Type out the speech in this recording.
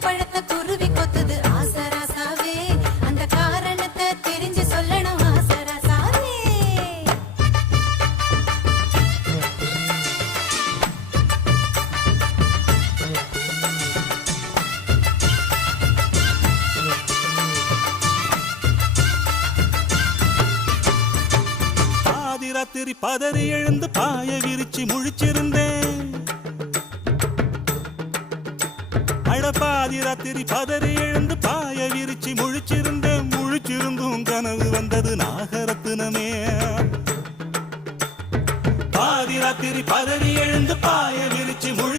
பழத்தை குருவி கொத்துது ஆசராசாவே அந்த காரணத்தை தெரிஞ்சு சொல்லணும் ஆசராசாவே ராத்திரி பதறி எழுந்து பாய விரிச்சு முழிச்சிருந்தேன் அடப்பாதி ராத்திரி பதறி எழுந்து பாய விரிச்சு முழிச்சிருந்தும் கனவு வந்தது நாகரத்தினமே பாதி ராத்திரி பதறி எழுந்து பாய விரிச்சு